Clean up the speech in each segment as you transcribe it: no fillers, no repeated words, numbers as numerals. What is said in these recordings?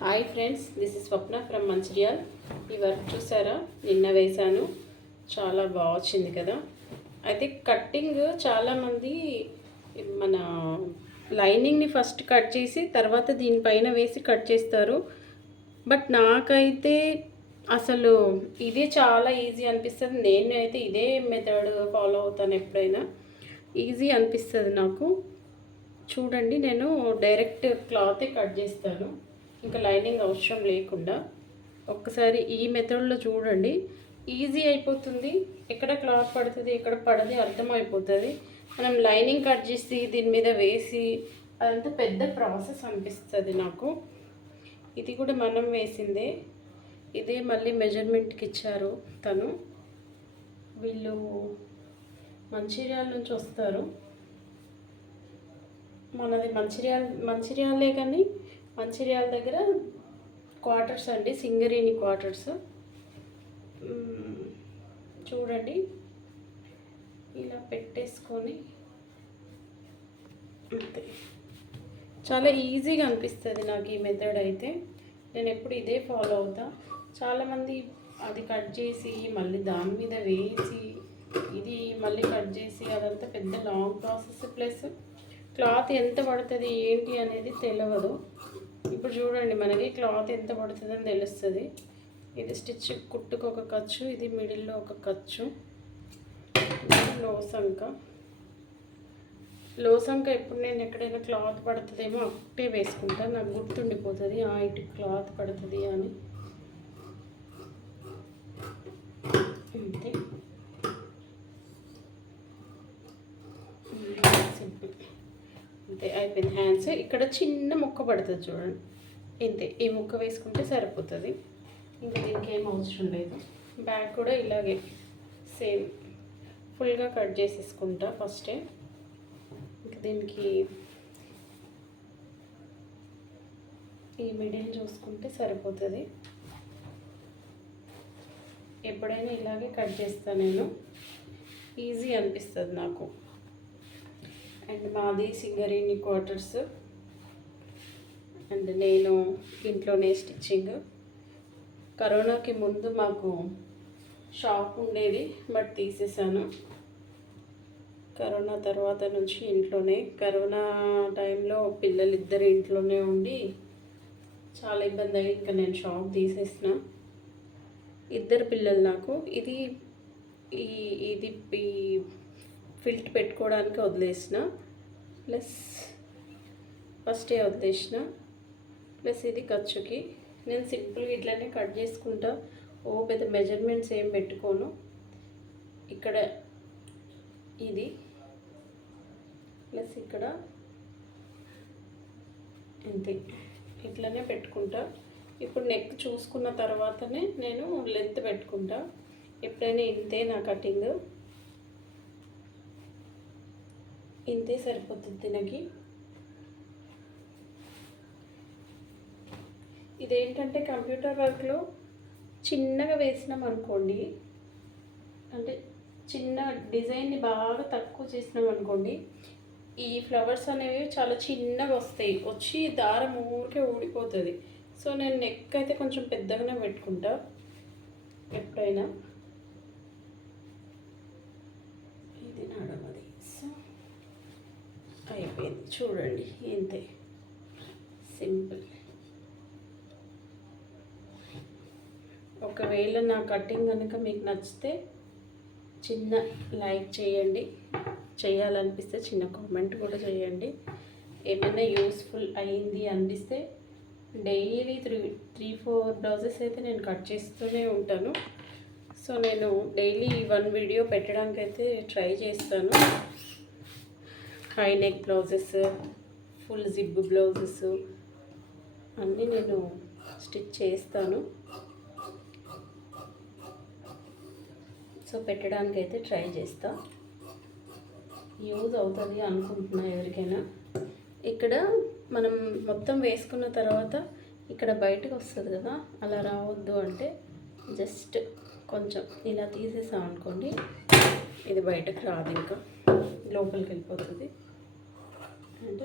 Hi friends, this is Swapna from Mancherial. ఈ work చూసారా, నిన్న వేశాను. చాలా బాగా వచ్చింది కదా. అయితే కట్టింగ్ చాలామంది మన లైనింగ్ని ఫస్ట్ కట్ చేసి తర్వాత దీనిపైన వేసి కట్ చేస్తారు. బట్ నాకైతే అసలు ఇదే చాలా ఈజీ అనిపిస్తుంది. నేనైతే ఇదే మెథడ్ ఫాలో అవుతాను. ఎప్పుడైనా ఈజీ అనిపిస్తుంది నాకు. చూడండి, నేను డైరెక్ట్ క్లాతే కట్ చేస్తాను, ఇంకా లైనింగ్ అవసరం లేకుండా. ఒక్కసారి ఈ మెథడ్లో చూడండి, ఈజీ అయిపోతుంది. ఎక్కడ క్లాత్ పడుతుంది ఎక్కడ పడది అర్థమైపోతుంది. మనం లైనింగ్ కట్ చేసి దీని మీద వేసి అదంతా పెద్ద ప్రాసెస్ అనిపిస్తుంది నాకు. ఇది కూడా మనం వేసిందే. ఇదే మళ్ళీ మెజర్మెంట్కి ఇచ్చారు తను. వీళ్ళు మంచిర్యాల నుంచి వస్తారు. మనది మంచిర్యాలే, కానీ మంచిర్యాల దగ్గర క్వార్టర్స్ అండి, సింగరేణి క్వార్టర్స్. చూడండి, ఇలా పెట్టేసుకొని అంతే. చాలా ఈజీగా అనిపిస్తుంది నాకు ఈ మెథడ్ అయితే. నేను ఎప్పుడు ఇదే ఫాలో అవుతా. చాలామంది అది కట్ చేసి మళ్ళీ దాని మీద వేసి ఇది మళ్ళీ కట్ చేసి అదంతా పెద్ద లాంగ్ ప్రాసెస్. ప్లస్ క్లాత్ ఎంత పడుతుంది ఏంటి అనేది తెలియదు. ఇప్పుడు చూడండి, మనకి క్లాత్ ఎంత పడుతుందని తెలుస్తుంది. ఇది స్టిచ్ కుట్టుకు ఒక ఖర్చు, ఇది మిడిల్లో ఒక ఖర్చు. లోసంక ఎప్పుడు నేను ఎక్కడైనా క్లాత్ పడుతుందేమో అట్టే వేసుకుంటాను. నాకు గుర్తుండిపోతుంది ఇటు క్లాత్ పడుతుంది అని. అంతే, సింపుల్. అంతే, అయిపోయింది. హ్యాండ్స్ ఇక్కడ చిన్న ముక్క పడుతుంది చూడండి, ఇంతే. ఈ ముక్క వేసుకుంటే సరిపోతుంది, ఇంకా దీనికి ఏం అవసరం లేదు. బ్యాక్ కూడా ఇలాగే సేమ్ ఫుల్గా కట్ చేసేసుకుంటా ఫస్టే. ఇంకా దీనికి ఈ మిడిల్ చూసుకుంటే సరిపోతుంది. ఎప్పుడైనా ఇలాగే కట్ చేస్తాను నేను. ఈజీ అనిపిస్తుంది నాకు. అండ్ మాది సింగరేణి క్వార్టర్స్. అండ్ నేను ఇంట్లోనే స్టిచ్చింగ్. కరోనాకి ముందు మాకు షాప్ ఉండేది, బట్ తీసేసాను. కరోనా తర్వాత నుంచి ఇంట్లోనే. కరోనా టైంలో పిల్లలిద్దరు ఇంట్లోనే ఉండి చాలా ఇబ్బంది అయ్యి ఇంకా నేను షాప్ తీసేసిన. ఇద్దరు పిల్లలు నాకు. ఇది ఫిల్ట్ పెట్టుకోవడానికి వదిలేసిన, ప్లస్ ఫస్టే వదిలేసిన. ప్లస్ ఇది ఖర్చుకి. నేను సింపుల్గా ఇట్లనే కట్ చేసుకుంటా. పెద్ద మెజర్మెంట్స్ ఏం పెట్టుకోను. ఇక్కడ ఇది ప్లస్ ఇక్కడ ఇంతే, ఇట్లనే పెట్టుకుంటా. ఇప్పుడు నెక్ చూసుకున్న తర్వాతనే నేను లెంత్ పెట్టుకుంటా. ఎప్పుడైనా ఇంతే నా కటింగ్, ఇంతే సరిపోతుంది తినకి. ఇదేంటంటే కంప్యూటర్ వర్క్లో చిన్నగా వేసినాం అనుకోండి, అంటే చిన్న డిజైన్ని బాగా తక్కువ చేసినాం అనుకోండి, ఈ ఫ్లవర్స్ అనేవి చాలా చిన్నగా వచ్చి దారం ఊరికే ఊడిపోతుంది. సో నేను నెక్ అయితే కొంచెం పెద్దగానే పెట్టుకుంటా ఎప్పుడైనా. ఇది నడమది. సో అయిపోయింది చూడండి, ఇంతే సింపుల్. ఒకవేళ నా కటింగ్ కనుక మీకు నచ్చితే చిన్న లైక్ చేయండి, చేయాలనిపిస్తే చిన్న కామెంట్ కూడా చేయండి. ఏమైనా యూస్ఫుల్ అయ్యింది అనిపిస్తే డైలీ 3-4 బ్లౌజెస్ అయితే నేను కట్ చేస్తూనే ఉంటాను. సో నేను డైలీ 1 వీడియో పెట్టడానికి అయితే ట్రై చేస్తాను. High neck blouses, full zip blouses అన్నీ నేను స్టిచ్ చేస్తాను. సో పెట్టడానికి అయితే ట్రై చేస్తా. యూజ్ అవుతుంది అనుకుంటున్నా ఎవరికైనా. ఇక్కడ మనం మొత్తం వేసుకున్న తర్వాత ఇక్కడ బయటకు వస్తుంది కదా, అలా రావద్దు అంటే జస్ట్ కొంచెం ఇలా తీసేసాం అనుకోండి, ఇది బయటకు రాదు, ఇంకా లోపలికి వెళ్ళిపోతుంది. అండ్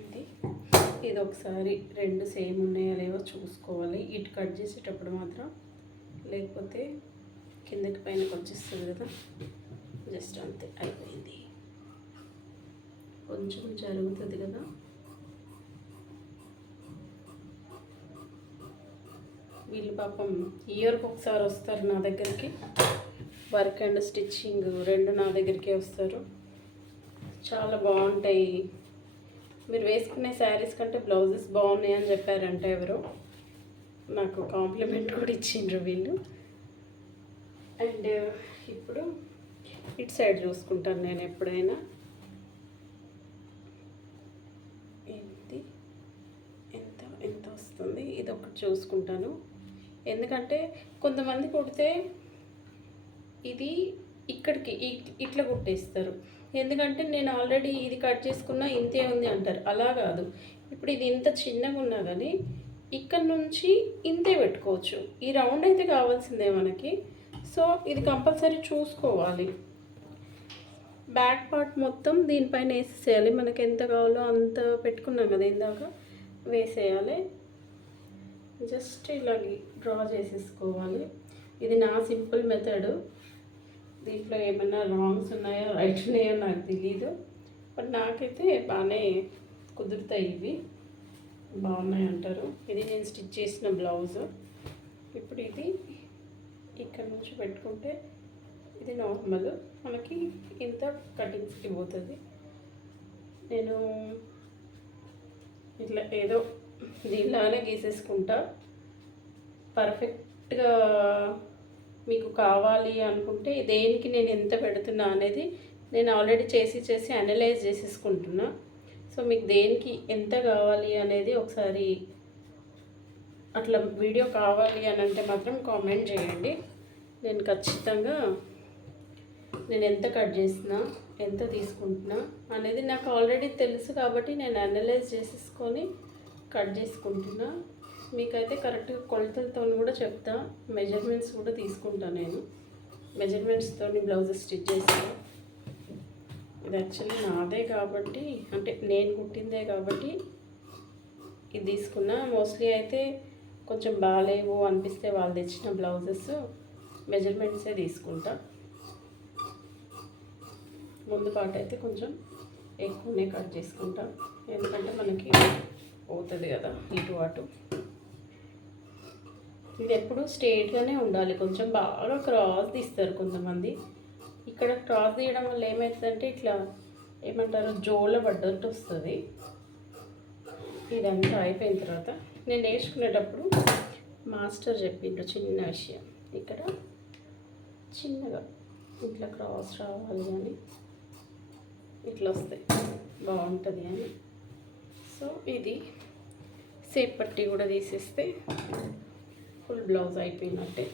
ఇది ఇది ఒకసారి రెండు సేమ్ ఉన్నాయో లేవో చూసుకోవాలి. ఇటు కట్ చేసేటప్పుడు మాత్రం, లేకపోతే కిందకి పైనకి వచ్చేస్తుంది కదా. జస్ట్ అంతే, అయిపోయింది. కొంచెం జరుగుతుంది కదా. వీళ్ళు పాపం ఇయర్కి ఒకసారి వస్తారు నా దగ్గరికి. వర్క్ అండ్ స్టిచ్చింగ్ రెండు నా దగ్గరికే వస్తారు. చాలా బాగుంటాయి. మీరు వేసుకునే శారీస్ కంటే బ్లౌజెస్ బాగున్నాయి అని చెప్పారంట ఎవరో. నాకు కాంప్లిమెంట్ కూడా ఇచ్చిండ్రు వీళ్ళు. అండ్ ఇప్పుడు ఇటు సైడ్ చూసుకుంటాను నేను ఎప్పుడైనా. ఎంత ఎంత వస్తుంది ఇది ఒకటి చూసుకుంటాను. ఎందుకంటే కొంతమంది కుడితే ఇది ఇక్కడికి ఇట్లా కుట్టేస్తారు. ఎందుకంటే నేను ఆల్రెడీ ఇది కట్ చేసుకున్నా ఇంతే ఉంది అంటారు. అలా కాదు, ఇప్పుడు ఇది ఇంత చిన్నగా ఉన్నా కానీ ఇక్కడ నుంచి ఇంతే పెట్టుకోవచ్చు. ఈ రౌండ్ అయితే కావాల్సిందే మనకి. సో ఇది కంపల్సరీ చూసుకోవాలి. బ్యాక్ పార్ట్ మొత్తం దీనిపైన వేసేసేయాలి. మనకి ఎంత కావాలో అంత పెట్టుకున్నాం కదా ఇందాక, వేసేయాలి. జస్ట్ ఇలా డ్రా చేసేసుకోవాలి. ఇది నా సింపుల్ మెథడ్. దీంట్లో ఏమైనా రాంగ్స్ ఉన్నాయో రైట్ ఉన్నాయో నాకు తెలీదు. బట్ నాకైతే బాగానే కుదురుతాయి. ఇవి బాగున్నాయి అంటారు. ఇది నేను స్టిచ్ చేసిన బ్లౌజ్. ఇప్పుడు ఇది ఇక్కడ నుంచి పెట్టుకుంటే ఇది నార్మల్ మనకి ఇంత కటింగ్స్కి పోతుంది. నేను ఇట్లా ఏదో దీనిలాగానే గీసేసుకుంటా. పర్ఫెక్ట్గా మీకు కావాలి అనుకుంటే దేనికి నేను ఎంత పెడుతున్నా అనేది నేను ఆల్రెడీ చేసి అనలైజ్ చేసేసుకుంటున్నా. సో మీకు దేనికి ఎంత కావాలి అనేది ఒకసారి అట్లా వీడియో కావాలి అని అంటే మాత్రం కామెంట్ చేయండి. నేను ఖచ్చితంగా నేను ఎంత కట్ చేసినా ఎంత తీసుకుంటున్నా అనేది నాకు ఆల్రెడీ తెలుసు కాబట్టి నేను అనలైజ్ చేసేసుకొని కట్ చేసుకుంటున్నా. మీకైతే కరెక్ట్గా కొలతలతో కూడా చెప్తా, మెజర్మెంట్స్ కూడా తీసుకుంటాను. నేను మెజర్మెంట్స్తో బ్లౌజెస్ స్టిచ్ చేస్తాను. ఇది యాక్చువల్లీ నాదే కాబట్టి, అంటే నేను కుట్టిందే కాబట్టి ఇది తీసుకున్నా. మోస్ట్లీ అయితే కొంచెం బాగాలేవు అనిపిస్తే వాళ్ళు తెచ్చిన బ్లౌజెస్ మెజర్మెంట్సే తీసుకుంటా. ముందు పాట అయితే కొంచెం ఎక్కువనే కట్ చేసుకుంటా, ఎందుకంటే మనకి పోతుంది కదా ఇటు అటు. ఇది ఎప్పుడు స్ట్రేట్గానే ఉండాలి. కొంచెం బాగా క్రాస్ తీస్తారు కొంతమంది. ఇక్కడ క్రాస్ తీయడం వల్ల ఏమవుతుందంటే ఇట్లా ఏమంటారు జోల పడ్డట్టు వస్తుంది. ఇదంతా అయిపోయిన తర్వాత నేను నేర్చుకునేటప్పుడు మాస్టర్ చెప్పిండ్రు చిన్న విషయం. ఇక్కడ చిన్నగా ఇట్లా క్రాస్ రావాలి కానీ ఇట్లా వస్తే బాగుంటుంది అని. సో ఇది సేప్ పట్టి కూడా తీసేస్తే ఫుల్ బ్లౌజ్ అయిపోయినట్టే.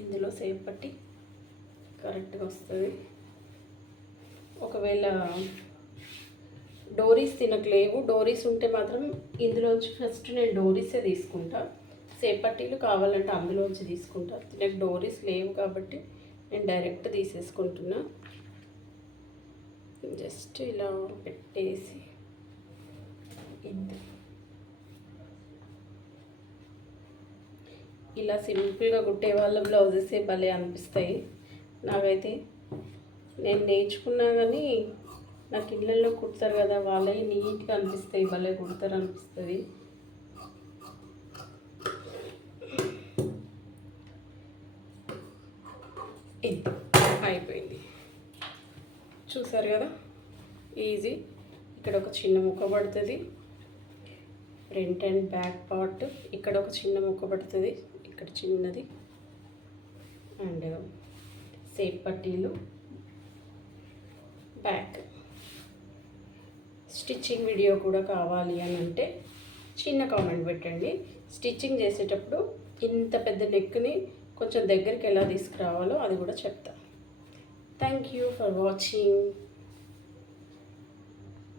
ఇందులో సేప్ పట్టి కరెక్ట్గా వస్తుంది. ఒకవేళ డోరీస్ తినకలేవు, డోరీస్ ఉంటే మాత్రం ఇందులోంచి ఫస్ట్ నేను డోరీసే తీసుకుంటా. సేప్ పట్టీలు కావాలంటే అందులోంచి తీసుకుంటా. నాకు డోరీస్ లేవు కాబట్టి నేను డైరెక్ట్ తీసేసుకుంటున్నా. జస్ట్ ఇలా పెట్టేసి ఇలా సింపుల్గా కుట్టే వాళ్ళ బ్లౌజెసే భలే అనిపిస్తాయి నాకైతే. నేను నేర్చుకున్నా కానీ నాకు ఇళ్ళల్లో కుడతారు కదా, వాళ్ళవి నీట్గా అనిపిస్తాయి, భలే కుడతారు అనిపిస్తుంది. ఇది అయిపోయింది, చూసారు కదా, ఈజీ. ఇక్కడ ఒక చిన్న ముక్క పడుతుంది, ఫ్రంట్ అండ్ బ్యాక్ పార్ట్. ఇక్కడ ఒక చిన్న ముక్క పడుతుంది, ఇక్కడ చిన్నది. అండ్ సేప్ పట్టీలు బ్యాక్. స్టిచ్చింగ్ వీడియో కూడా కావాలి అని అంటే చిన్న కామెంట్ పెట్టండి. స్టిచ్చింగ్ చేసేటప్పుడు ఇంత పెద్ద నెక్ని కొంచెం దగ్గరికి ఎలా తీసుకురావాలో అది కూడా చెప్తా. Thank you for watching.